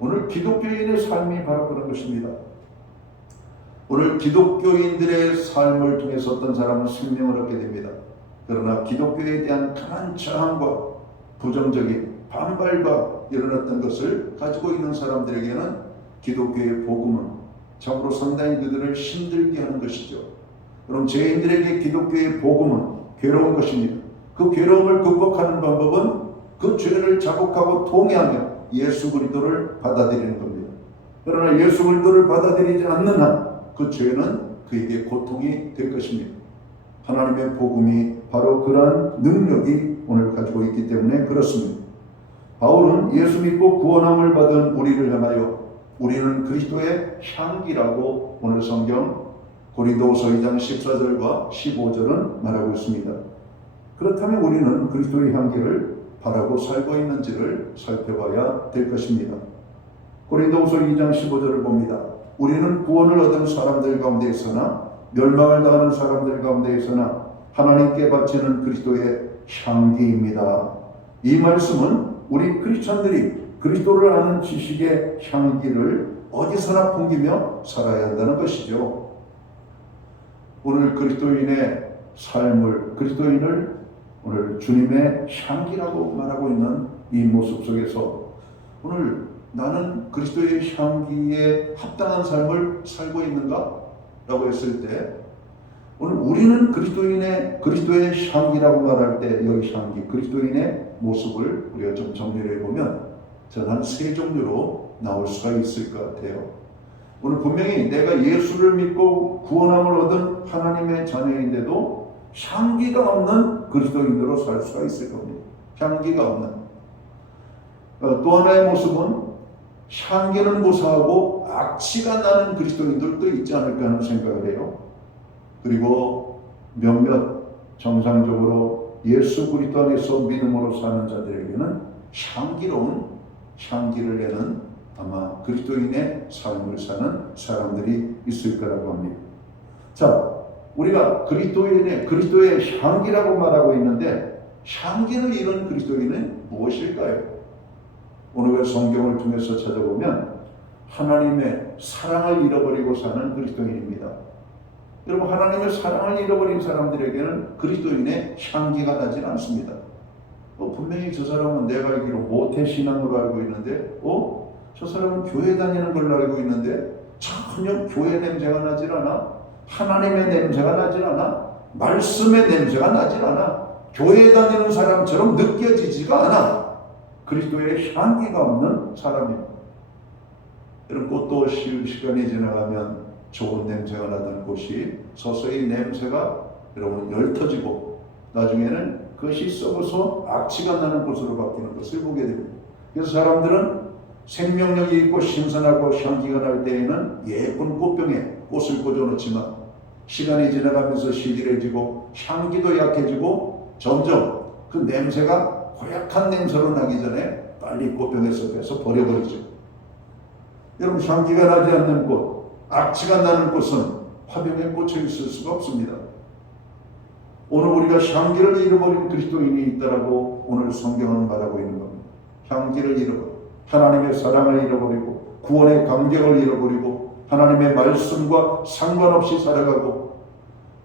오늘 기독교인의 삶이 바로 그런 것입니다. 오늘 기독교인들의 삶을 통해서 어떤 사람은 생명을 얻게 됩니다. 그러나 기독교에 대한 강한 저항과 부정적인 반발과 이런 어떤 것을 가지고 있는 사람들에게는 기독교의 복음은 참으로 상당히 그들을 힘들게 하는 것이죠. 그럼 죄인들에게 기독교의 복음은 괴로운 것입니다. 그 괴로움을 극복하는 방법은 그 죄를 자복하고 통회하며 예수 그리스도를 받아들이는 겁니다. 그러나 예수 그리스도를 받아들이지 않는 한 그 죄는 그에게 고통이 될 것입니다. 하나님의 복음이 바로 그러한 능력이 오늘 가지고 있기 때문에 그렇습니다. 바울은 예수 믿고 구원함을 받은 우리를 향하여 우리는 그리스도의 향기라고 오늘 성경 고린도후서 2장 14절과 15절은 말하고 있습니다. 그렇다면 우리는 그리스도의 향기를 바라고 살고 있는지를 살펴봐야 될 것입니다. 고린도후서 2장 15절을 봅니다. 우리는 구원을 얻은 사람들 가운데에서나 멸망을 당하는 사람들 가운데에서나 하나님께 바치는 그리스도의 향기입니다. 이 말씀은 우리 크리스천들이 그리스도를 아는 지식의 향기를 어디서나 풍기며 살아야 한다는 것이죠. 오늘 그리스도인의 삶을, 그리스도인을 오늘 주님의 향기라고 말하고 있는 이 모습 속에서 오늘 나는 그리스도의 향기에 합당한 삶을 살고 있는가? 라고 했을 때 오늘 우리는 그리스도의 향기라고 말할 때 여기 향기, 그리스도인의 모습을 우리가 좀 정리를 해보면 저는 한 세 종류로 나올 수가 있을 것 같아요. 오늘 분명히 내가 예수를 믿고 구원함을 얻은 하나님의 자녀인데도 향기가 없는 그리스도인으로 살 수가 있을 겁니다. 향기가 없는. 또 하나의 모습은 향기는 고사하고 악취가 나는 그리스도인들도 있지 않을까 하는 생각을 해요. 그리고 몇몇 정상적으로 예수 그리스도 안에서 믿음으로 사는 자들에게는 향기로운 향기를 내는 아마 그리스도인의 삶을 사는 사람들이 있을 거라고 합니다. 자, 우리가 그리스도의 향기라고 말하고 있는데 향기를 잃은 그리스도인은 무엇일까요? 오늘 성경을 통해서 찾아보면 하나님의 사랑을 잃어버리고 사는 그리스도인입니다. 여러분, 하나님의 사랑을 잃어버린 사람들에게는 그리스도인의 향기가 나질 않습니다. 분명히 저 사람은 내가 알기로 모태신앙으로 알고 있는데 저 사람은 교회 다니는 걸로 알고 있는데 전혀 교회 냄새가 나질 않아. 하나님의 냄새가 나질 않아. 말씀의 냄새가 나질 않아. 교회 다니는 사람처럼 느껴지지가 않아. 그리스도의 향기가 없는 사람입니다. 여러분, 꽃도 시간이 지나가면 좋은 냄새가 나던 곳이 서서히 냄새가 여러분 엷어지고 나중에는 그것이 썩어서 악취가 나는 곳으로 바뀌는 것을 보게 됩니다. 그래서 사람들은 생명력이 있고 신선하고 향기가 날 때에는 예쁜 꽃병에 꽃을 꽂아놓지만 시간이 지나가면서 시들해지고 향기도 약해지고 점점 그 냄새가 고약한 냄새로 나기 전에 빨리 꽃병에서 빼서 버려버리죠. 여러분, 향기가 나지 않는 꽃, 악취가 나는 꽃은 화병에 꽂혀 있을 수가 없습니다. 오늘 우리가 향기를 잃어버린 그리스도인이 있다라고 오늘 성경은 말하고 있는 겁니다. 향기를 잃어버리고 하나님의 사랑을 잃어버리고 구원의 감격을 잃어버리고 하나님의 말씀과 상관없이 살아가고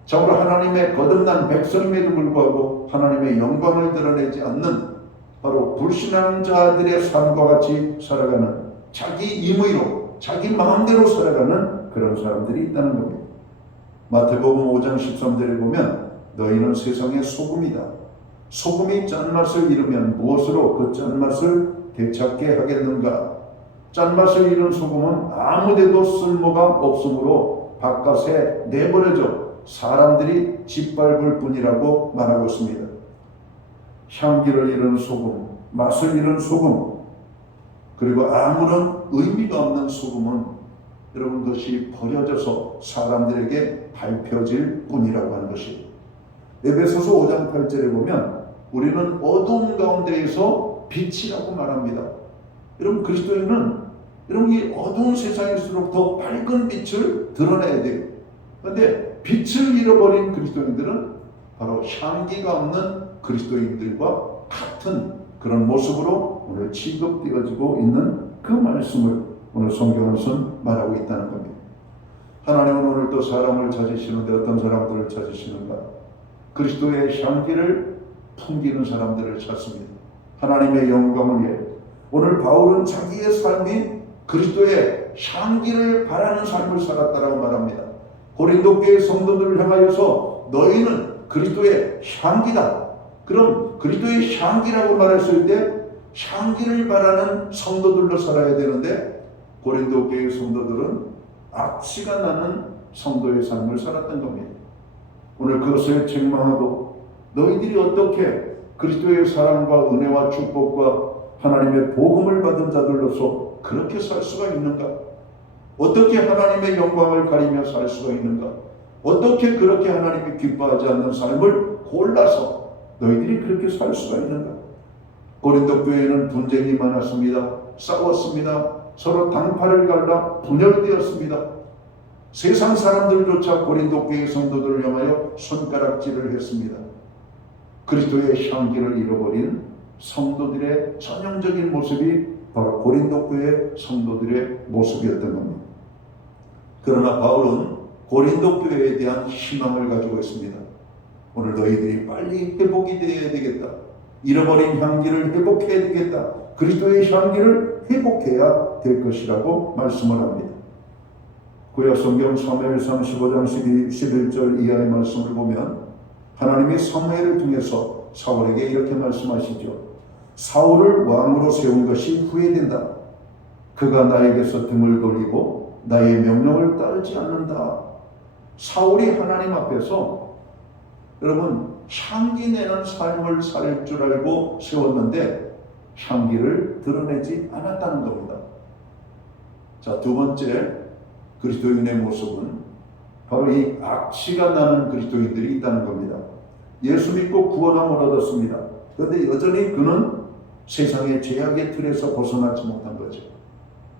정말 하나님의 거듭난 백성임에도 불구하고 하나님의 영광을 드러내지 않는 바로 불신앙 자들의 삶과 같이 살아가는 자기 임의로 자기 마음대로 살아가는 그런 사람들이 있다는 겁니다. 마태복음 5장 13절에 보면 너희는 세상의 소금이다. 소금이 짠맛을 잃으면 무엇으로 그 짠맛을 되찾게 하겠는가? 짠맛을 잃은 소금은 아무데도 쓸모가 없으므로 바깥에 내버려져 사람들이 짓밟을 뿐이라고 말하고 있습니다. 향기를 잃은 소금, 맛을 잃은 소금, 그리고 아무런 의미가 없는 소금은 여러분 그것이 버려져서 사람들에게 밟혀질 뿐이라고 하는 것이 에베소서 5장 8절에 보면 우리는 어두움 가운데에서 빛이라고 말합니다. 여러분, 그리스도인은 여러분 이 어두운 세상일수록 더 밝은 빛을 드러내야 돼요. 그런데 빛을 잃어버린 그리스도인들은 바로 향기가 없는 그리스도인들과 같은 그런 모습으로 오늘 취급되어지고 있는 그 말씀을 오늘 성경에서는 말하고 있다는 겁니다. 하나님은 오늘도 사람을 찾으시는데 어떤 사람들을 찾으시는가? 그리스도의 향기를 풍기는 사람들을 찾습니다. 하나님의 영광을 위해. 오늘 바울은 자기의 삶이 그리스도의 향기를 바라는 삶을 살았다라고 말합니다. 고린도 교회 성도들을 향하여서 너희는 그리스도의 향기다. 그럼 그리스도의 향기라고 말했을 때 향기를 바라는 성도들로 살아야 되는데 고린도 교회 성도들은 악취가 나는 성도의 삶을 살았던 겁니다. 오늘 그것을 책망하고 너희들이 어떻게 그리스도의 사랑과 은혜와 축복과 하나님의 복음을 받은 자들로서 그렇게 살 수가 있는가? 어떻게 하나님의 영광을 가리며 살 수가 있는가? 어떻게 그렇게 하나님이 기뻐하지 않는 삶을 골라서 너희들이 그렇게 살 수가 있는가? 고린도 교회는 분쟁이 많았습니다. 싸웠습니다. 서로 당파를 갈라 분열되었습니다. 세상 사람들조차 고린도 교회 성도들을 향하여 손가락질을 했습니다. 그리스도의 향기를 잃어버린 성도들의 전형적인 모습이 바로 고린도 교회 성도들의 모습이었던 겁니다. 그러나 바울은 고린도 교회에 대한 희망을 가지고 있습니다. 오늘 너희들이 빨리 회복이 되어야 되겠다. 잃어버린 향기를 회복해야 되겠다. 그리스도의 향기를 회복해야 될 것이라고 말씀을 합니다. 구약 성경 사무엘상 15장 11절 이하의 말씀을 보면 하나님이 사무엘을 통해서 사울에게 이렇게 말씀하시죠. 사울을 왕으로 세운 것이 후회된다. 그가 나에게서 등을 돌리고 나의 명령을 따르지 않는다. 사울이 하나님 앞에서 여러분 향기 내는 삶을 살 줄 알고 세웠는데 향기를 드러내지 않았다는 겁니다. 자, 두 번째 그리스도인의 모습은 바로 이 악취가 나는 그리스도인들이 있다는 겁니다. 예수 믿고 구원함을 얻었습니다. 그런데 여전히 그는 세상의 죄악의 틀에서 벗어나지 못한 거죠.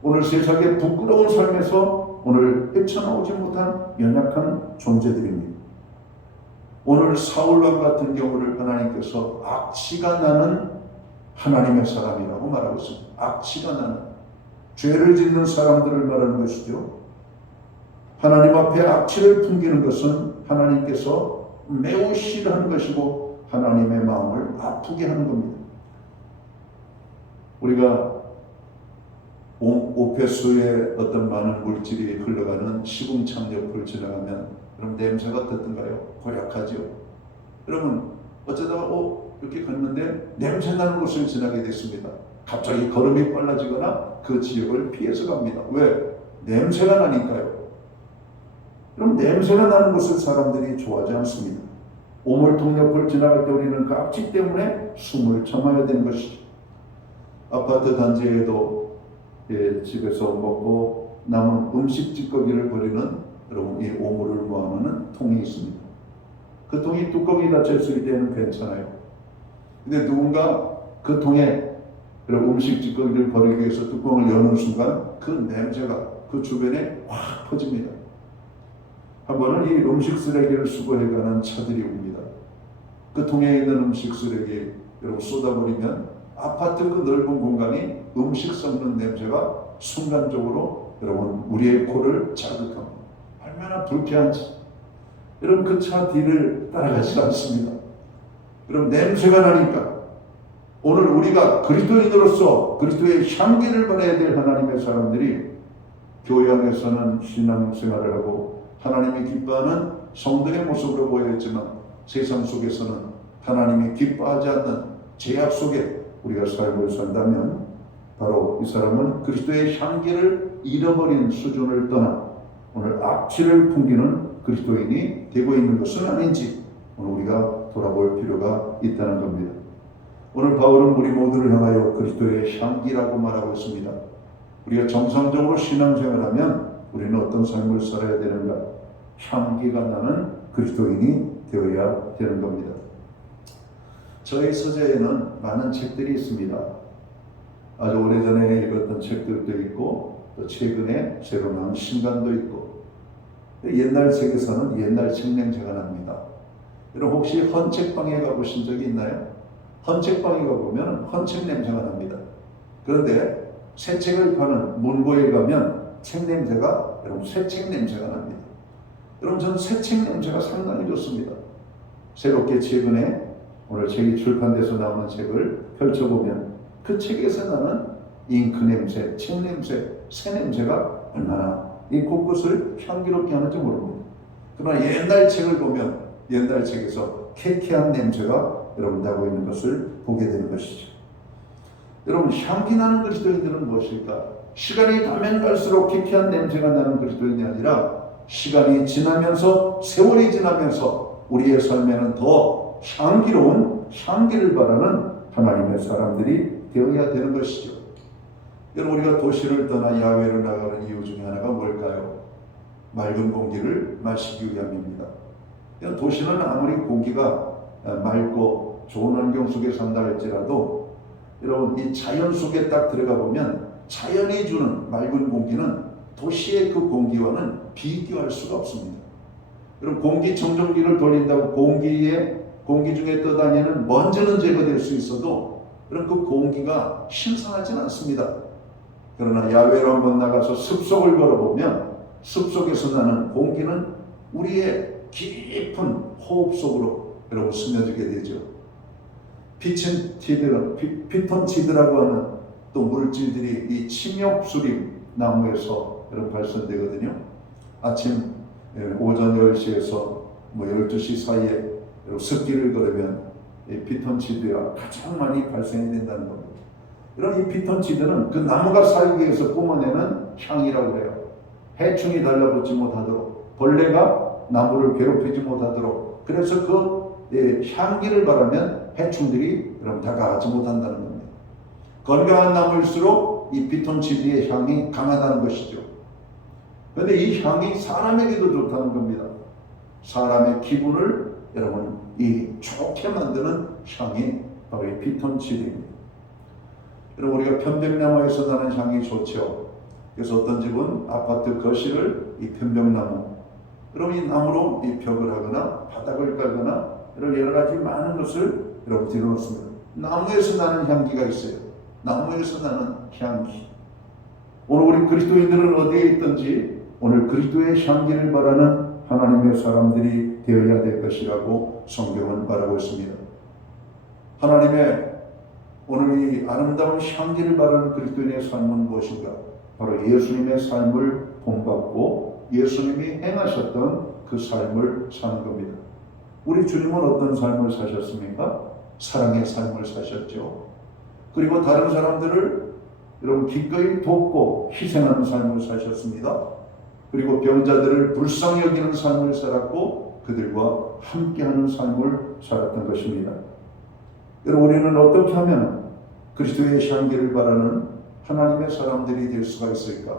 오늘 세상의 부끄러운 삶에서 오늘 헤쳐나오지 못한 연약한 존재들입니다. 오늘 사울왕 같은 경우를 하나님께서 악취가 나는 하나님의 사람이라고 말하고 있습니다. 악취가 나는 죄를 짓는 사람들을 말하는 것이죠. 하나님 앞에 악취를 풍기는 것은 하나님께서 매우 싫어하는 것이고 하나님의 마음을 아프게 하는 겁니다. 우리가 오폐수에 어떤 많은 물질이 흘러가는 시궁창 옆을 지나가면 그럼 냄새가 어떻던가요? 고약하죠. 여러분 어쩌다가 이렇게 갔는데 냄새 나는 곳을 지나게 됐습니다. 갑자기 걸음이 빨라지거나 그 지역을 피해서 갑니다. 왜? 냄새가 나니까요. 그럼 냄새가 나는 곳을 사람들이 좋아하지 않습니다. 오물통 옆을 지나갈 때 우리는 그 악취 때문에 숨을 참아야 되는 것이죠. 아파트 단지에도 집에서 먹고 남은 음식 찌꺼기를 버리는 여러분 이 오물을 모아놓는 통이 있습니다. 그 통이 뚜껑이 닫혔을 때는 괜찮아요. 근데 누군가 그 통에 음식 찌꺼기를 버리기 위해서 뚜껑을 여는 순간 그 냄새가 그 주변에 확 퍼집니다. 한 번은 이 음식 쓰레기를 수거해가는 차들이 옵니다. 그 통에 있는 음식 쓰레기 여러분 쏟아버리면 아파트 그 넓은 공간이 음식 썩는 냄새가 순간적으로 여러분 우리의 코를 자극합니다. 얼마나 불쾌한지. 여러분 그 차 뒤를 따라가지 않습니다. 여러분 냄새가 나니까 오늘 우리가 그리스도인으로서 그리스도의 향기를 받아야 될 하나님의 사람들이 교회 안에서는 신앙생활을 하고 하나님이 기뻐하는 성도의 모습으로 보여있지만 세상 속에서는 하나님이 기뻐하지 않는 죄악 속에 우리가 삶을 산다면 바로 이 사람은 그리스도의 향기를 잃어버린 수준을 떠나 오늘 악취를 풍기는 그리스도인이 되고 있는 것은 아닌지 오늘 우리가 돌아볼 필요가 있다는 겁니다. 오늘 바울은 우리 모두를 향하여 그리스도의 향기라고 말하고 있습니다. 우리가 정상적으로 신앙생활하면 우리는 어떤 삶을 살아야 되는가? 향기가 나는 그리스도인이 되어야 되는 겁니다. 저희 서재에는 많은 책들이 있습니다. 아주 오래전에 읽었던 책들도 있고 또 최근에 새로 나온 신간도 있고 옛날 책에서는 옛날 책 냄새가 납니다. 여러분 혹시 헌책방에 가보신 적이 있나요? 헌책방에 가보면 헌책 냄새가 납니다. 그런데 새 책을 파는 문고에 가면 책 냄새가 여러분 새 책 냄새가 납니다. 여러분 저는 새 책 냄새가 상당히 좋습니다. 새롭게 최근에 오늘 책이 출판돼서 나오는 책을 펼쳐보면 그 책에서 나는 잉크 냄새, 책 냄새, 새 냄새가 얼마나 이 곳곳을 향기롭게 하는지 모릅니다. 그러나 옛날 책을 보면 옛날 책에서 쾌쾌한 냄새가 여러분 나고 있는 것을 보게 되는 것이죠. 여러분 향기 나는 그리스도인들은 무엇일까? 시간이 가면 갈수록 쾌쾌한 냄새가 나는 그리스도인이 아니라 시간이 지나면서 세월이 지나면서 우리의 삶에는 더 향기로운 향기를 바라는 하나님의 사람들이 되어야 되는 것이죠. 여러분, 우리가 도시를 떠나 야외로 나가는 이유 중에 하나가 뭘까요? 맑은 공기를 마시기 위함입니다. 도시는 아무리 공기가 맑고 좋은 환경 속에 산다 할지라도 여러분, 이 자연 속에 딱 들어가 보면 자연이 주는 맑은 공기는 도시의 그 공기와는 비교할 수가 없습니다. 여러분, 공기청정기를 돌린다고 공기 중에 떠다니는 먼지는 제거될 수 있어도 그런 그 공기가 신선하진 않습니다. 그러나 야외로 한번 나가서 숲속을 걸어보면 숲속에서 나는 공기는 우리의 깊은 호흡 속으로 여러분 스며들게 되죠. 피톤치드라고 하는 또 물질들이 이 침엽수림 나무에서 여러분 발생되거든요. 아침 오전 10시에서 12시 사이에 습기를 걸으면 이 피톤치드가 가장 많이 발생이 된다는 겁니다. 이런 이 피톤치드는 그 나무가 살기 위해서 뿜어내는 향이라고 해요. 해충이 달라붙지 못하도록, 벌레가 나무를 괴롭히지 못하도록, 그래서 그 향기를 바라면 해충들이 그럼 다가가지 못한다는 겁니다. 건강한 나무일수록 이 피톤치드의 향이 강하다는 것이죠. 그런데 이 향이 사람에게도 좋다는 겁니다. 사람의 기분을 여러분 좋게 만드는 향이 바로 이 피톤치드입니다. 여러분, 우리가 편백나무에서 나는 향이 좋죠. 그래서 어떤 집은 아파트 거실을 이 편백나무, 여러분 이 나무로 이 벽을 하거나 바닥을 깔거나 이런 여러 가지 많은 것을 여러분 들여놓습니다. 나무에서 나는 향기가 있어요. 나무에서 나는 향기. 오늘 우리 그리스도인들은 어디에 있든지 오늘 그리스도의 향기를 바라는 하나님의 사람들이 되어야 될 것이라고 성경은 말하고 있습니다. 하나님의 오늘 이 아름다운 향기를 바라는 그리스도인의 삶은 무엇인가? 바로 예수님의 삶을 본받고 예수님이 행하셨던 그 삶을 사는 겁니다. 우리 주님은 어떤 삶을 사셨습니까? 사랑의 삶을 사셨죠. 그리고 다른 사람들을 여러분 기꺼이 돕고 희생하는 삶을 사셨습니다. 그리고 병자들을 불쌍히 여기는 삶을 살았고 그들과 함께하는 삶을 살았던 것입니다. 여러분, 우리는 어떻게 하면 그리스도의 향기를 바라는 하나님의 사람들이 될 수가 있을까?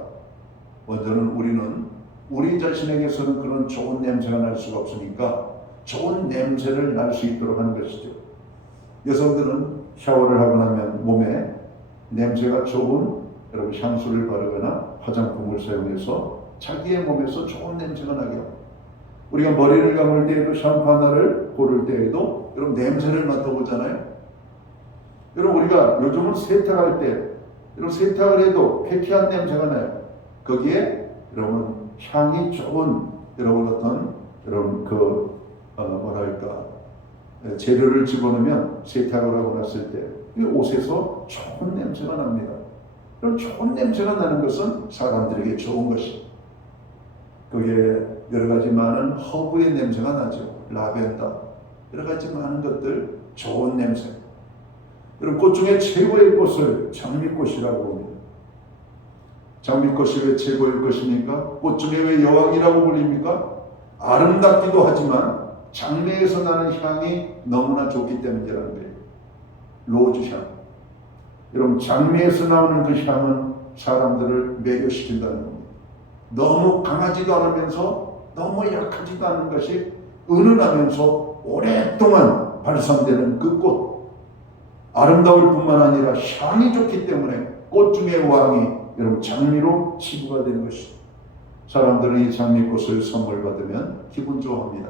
먼저는 우리는 우리 자신에게서는 그런 좋은 냄새가 날 수가 없으니까 좋은 냄새를 날 수 있도록 하는 것이죠. 여성들은 샤워를 하고 나면 몸에 냄새가 좋은 여러분 향수를 바르거나 화장품을 사용해서 자기의 몸에서 좋은 냄새가 나게 합니다. 우리가 머리를 감을 때에도 샴푸 하나를 고를 때에도 여러분 냄새를 맡아보잖아요. 여러분, 우리가 요즘은 세탁할 때 여러분 세탁을 해도 쾌쾌한 냄새가 나요. 거기에 여러분 향이 좋은 여러분 어떤 여러분 재료를 집어넣으면 세탁을 하고 났을 때 이 옷에서 좋은 냄새가 납니다. 그럼 좋은 냄새가 나는 것은 사람들에게 좋은 것입니다. 거기에 여러 가지 많은 허브의 냄새가 나죠. 라벤더, 여러 가지 많은 것들 좋은 냄새. 여러분, 꽃 중에 최고의 꽃을 장미꽃이라고 봅니다. 장미꽃이 왜 최고의 것입니까? 꽃 중에 왜 여왕이라고 불립니까? 아름답기도 하지만 장미에서 나는 향이 너무나 좋기 때문이라는 거예요. 로즈향. 여러분, 장미에서 나오는 그 향은 사람들을 매료시킨다는 겁니다. 너무 강하지도 않으면서 너무 약하지도 않은 것이 은은하면서 오랫동안 발산되는 그 꽃. 아름다울 뿐만 아니라 향이 좋기 때문에 꽃 중의 왕이 여러분 장미로 치부가 되는 것이죠. 사람들은 이 장미꽃을 선물 받으면 기분 좋아합니다.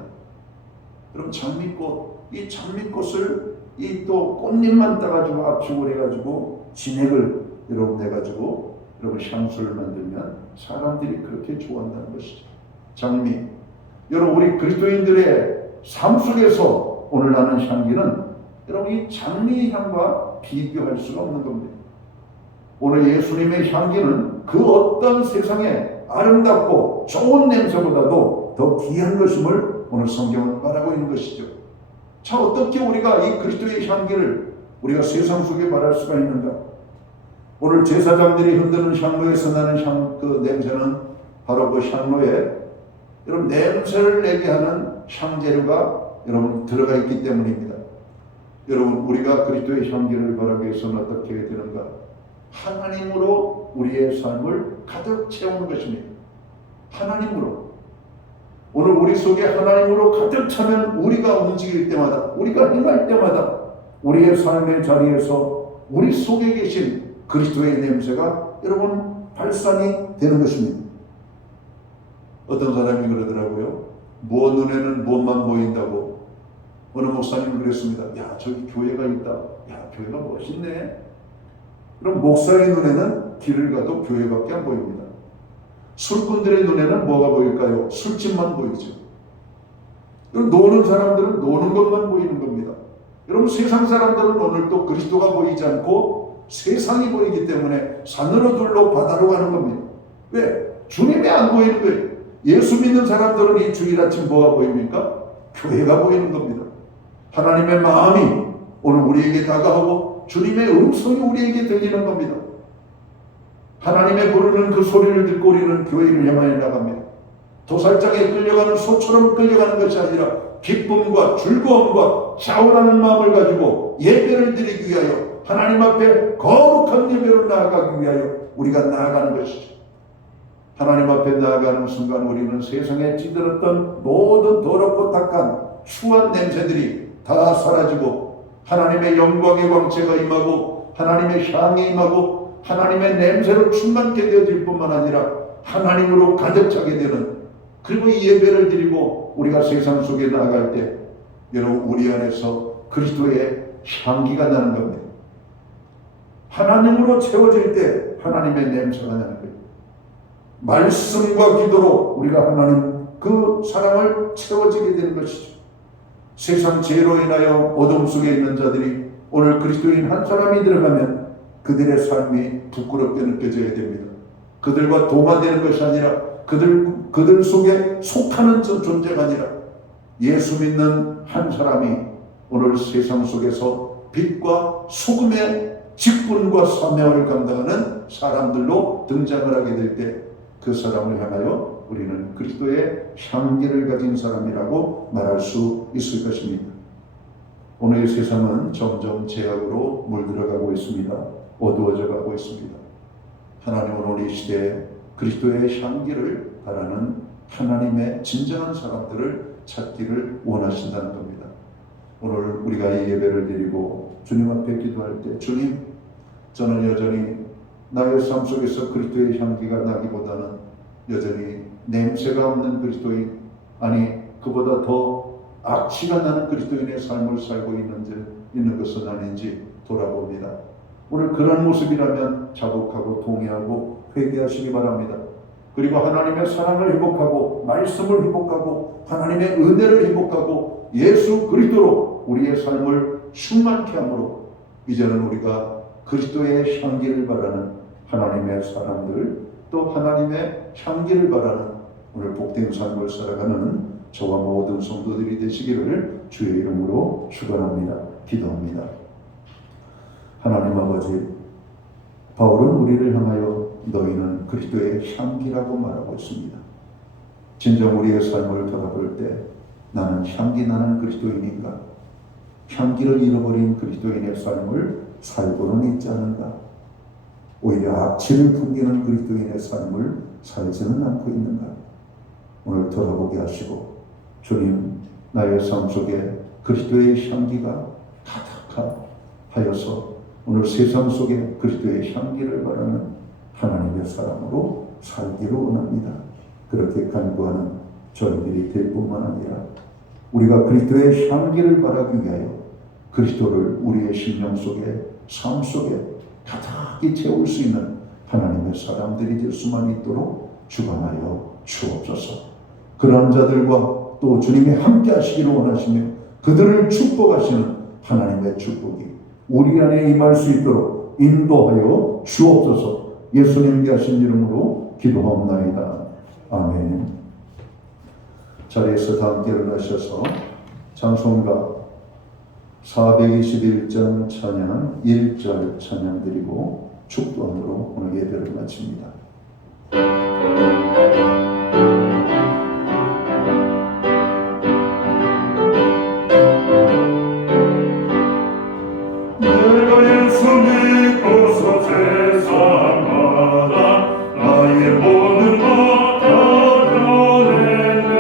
그럼 장미꽃, 이 장미꽃을 이 또 꽃잎만 따가지고 압축을 해가지고 진액을 여러분 내가지고 여러분 향수를 만들면 사람들이 그렇게 좋아한다는 것이죠. 장미. 여러분, 우리 그리스도인들의 삶 속에서 오늘 나는 향기는 여러분 이 장미 향과 비교할 수가 없는 겁니다. 오늘 예수님의 향기는 그 어떤 세상에 아름답고 좋은 냄새보다도 더 귀한 것임을 오늘 성경은 말하고 있는 것이죠. 자, 어떻게 우리가 이 그리스도의 향기를 우리가 세상 속에 말할 수가 있는가? 오늘 제사장들이 흔드는 향로에서 나는 그 냄새는 바로 그 향로에 여러분 냄새를 내게 하는 향재료가 여러분 들어가 있기 때문입니다. 여러분, 우리가 그리스도의 향기를 바라기 위해서는 어떻게 해야 되는가? 하나님으로 우리의 삶을 가득 채우는 것입니다. 하나님으로. 오늘 우리 속에 하나님으로 가득 차면 우리가 움직일 때마다, 우리가 행할 때마다 우리의 삶의 자리에서 우리 속에 계신 그리스도의 냄새가 여러분 발산이 되는 것입니다. 어떤 사람이 그러더라고요. 뭐 눈에는 뭐만 보인다고. 어느 목사님은 그랬습니다. 야, 저기 교회가 있다. 야, 교회가 멋있네. 그럼 목사의 눈에는 길을 가도 교회밖에 안 보입니다. 술꾼들의 눈에는 뭐가 보일까요? 술집만 보이죠. 노는 사람들은 노는 것만 보이는 겁니다. 여러분, 세상 사람들은 오늘 또 그리스도가 보이지 않고 세상이 보이기 때문에 산으로 둘러 바다로 가는 겁니다. 왜? 주님이 안 보이는 거예요. 예수 믿는 사람들은 이 주일 아침 뭐가 보입니까? 교회가 보이는 겁니다. 하나님의 마음이 오늘 우리에게 다가오고 주님의 음성이 우리에게 들리는 겁니다. 하나님의 부르는 그 소리를 듣고 우리는 교회를 향하여 나갑니다. 도살장에 끌려가는 소처럼 끌려가는 것이 아니라 기쁨과 즐거움과 차오르는 마음을 가지고 예배를 드리기 위하여 하나님 앞에 거룩한 예배로 나아가기 위하여 우리가 나아가는 것이죠. 하나님 앞에 나아가는 순간 우리는 세상에 찌들었던 모든 더럽고 탁한 추한 냄새들이 다 사라지고 하나님의 영광의 광채가 임하고 하나님의 향이 임하고 하나님의 냄새로 충만케 되어질 뿐만 아니라 하나님으로 가득 차게 되는, 그리고 이 예배를 드리고 우리가 세상 속에 나아갈 때 여러분 우리 안에서 그리스도의 향기가 나는 겁니다. 하나님으로 채워질 때 하나님의 냄새가 나는 거예요. 말씀과 기도로 우리가 하나님 그 사랑을 채워지게 되는 것이죠. 세상 죄로 인하여 어둠 속에 있는 자들이 오늘 그리스도인 한 사람이 들어가면 그들의 삶이 부끄럽게 느껴져야 됩니다. 그들과 동화되는 것이 아니라 그들 속에 속하는 존재가 아니라 예수 믿는 한 사람이 오늘 세상 속에서 빛과 소금의 직분과 사명을 감당하는 사람들로 등장을 하게 될 때 그 사람을 향하여 우리는 그리스도의 향기를 가진 사람이라고 말할 수 있을 것입니다. 오늘의 세상은 점점 죄악으로 물들어가고 있습니다. 어두워져 가고 있습니다. 하나님은 오늘 이 시대에 그리스도의 향기를 바라는 하나님의 진정한 사람들을 찾기를 원하신다는 겁니다. 오늘 우리가 이 예배를 드리고 주님 앞에 기도할 때, 주님, 저는 여전히 나의 삶 속에서 그리스도의 향기가 나기보다는 여전히 냄새가 없는 그리스도인, 아니 그보다 더 악취가 나는 그리스도인의 삶을 살고 있는 것은 아닌지 돌아봅니다. 오늘 그런 모습이라면 자복하고 동의하고 회개하시기 바랍니다. 그리고 하나님의 사랑을 회복하고 말씀을 회복하고 하나님의 은혜를 회복하고 예수 그리스도로 우리의 삶을 충만케 함으로 이제는 우리가 그리스도의 향기를 바라는 하나님의 사람들, 또 하나님의 향기를 바라는 오늘 복된 삶을 살아가는 저와 모든 성도들이 되시기를 주의 이름으로 축원합니다. 기도합니다. 하나님 아버지, 바울은 우리를 향하여 너희는 그리스도의 향기라고 말하고 있습니다. 진정 우리의 삶을 돌아볼 때 나는 향기 나는 그리스도인인가? 향기를 잃어버린 그리스도인의 삶을 살고는 있지 않은가? 오히려 악취를 풍기는 그리스도인의 삶을 살지는 않고 있는가? 오늘 돌아보게 하시고 주님, 나의 삶 속에 그리스도의 향기가 가득하여서 오늘 세상 속에 그리스도의 향기를 바라는 하나님의 사람으로 살기를 원합니다. 그렇게 간구하는 저희들이 될 뿐만 아니라 우리가 그리스도의 향기를 바라기 위하여 그리스도를 우리의 심령 속에, 삶 속에 가득히 채울 수 있는 하나님의 사람들이 될 수만 있도록 주관하여 주옵소서. 그런 자들과 또 주님이 함께 하시기를 원하시며 그들을 축복하시는 하나님의 축복이 우리 안에 임할 수 있도록 인도하여 주옵소서. 예수님께 하신 이름으로 기도하옵나이다. 아멘. 자리에서 다 함께 일어나셔서 찬송가 421장 찬양 1절 찬양 드리고 축도함으로 오늘 예배를 마칩니다. 내가 예수 믿고서 세상마다 나의 모든 것 다 변했네.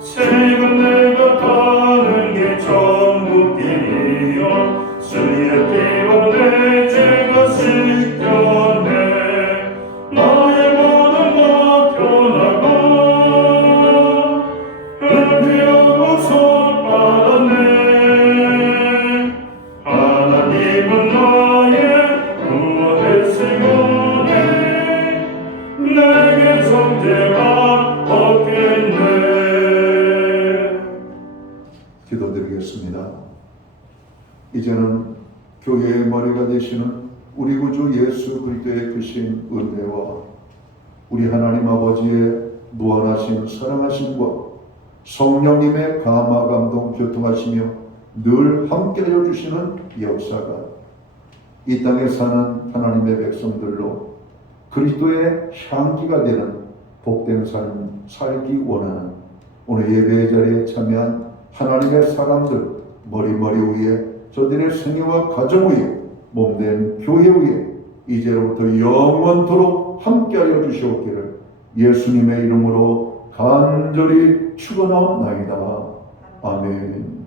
지금 내가 가는 길 전부 길이여 주의 피로 내 죄가 씻겼네. 나의 모든 것 변하고 회피하고 손받았네. 하나님은 나의 구원이시오니 내게 정죄가 없겠네. 기도드리겠습니다. 이제는 교회의 머리가 되시는 우리 구주 예수 그리스도의 크신 은혜와 우리 하나님 아버지의 무한하신 사랑하심과 성령님의 감화 감동 교통하시며 늘 함께하여 주시는 역사가 이 땅에 사는 하나님의 백성들로 그리스도의 향기가 되는 복된 삶 살기 원하는 오늘 예배의 자리에 참여한 하나님의 사람들 머리 위에 저들의 생애와 가정 위에 몸된 교회 위에 이제로부터 영원토록 함께하여 주시옵기를 예수님의 이름으로 간절히 축원하옵나이다. 아멘.